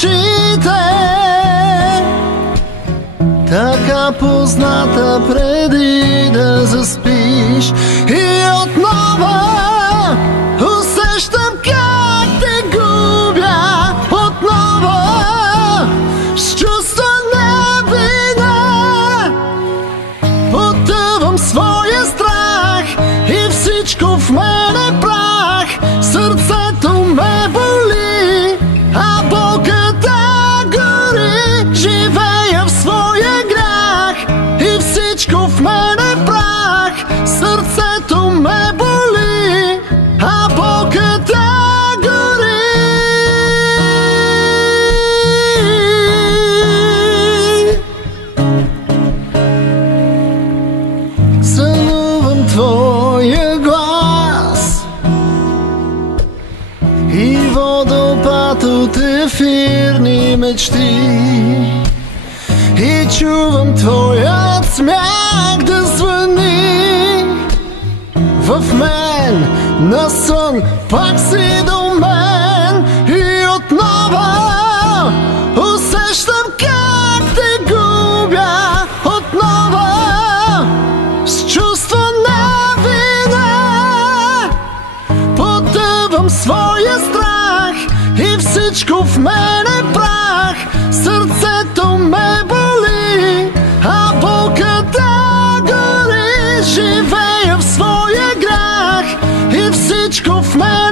очите, така позната преди да заспиш. И отново усещам как те губя, отново с чувство на вина потъвам своя страх и всичко в мен е прах. Сърцето ме боли, а болката гори. Живея в своя грях и всичко в мен е прах. Сърцето ме боли, а болката гори. Сънувам твоя глас и водопад от ефирни мечти. И чувам твоят смях да звъни в мен, на сън пак си до мен. И отново усещам как те губя, отново с чувство на вина потъвам своя страх и всичко в мен е прах. Сърцето ме боли, а болката гори. Живея в своя грях и всичко в мен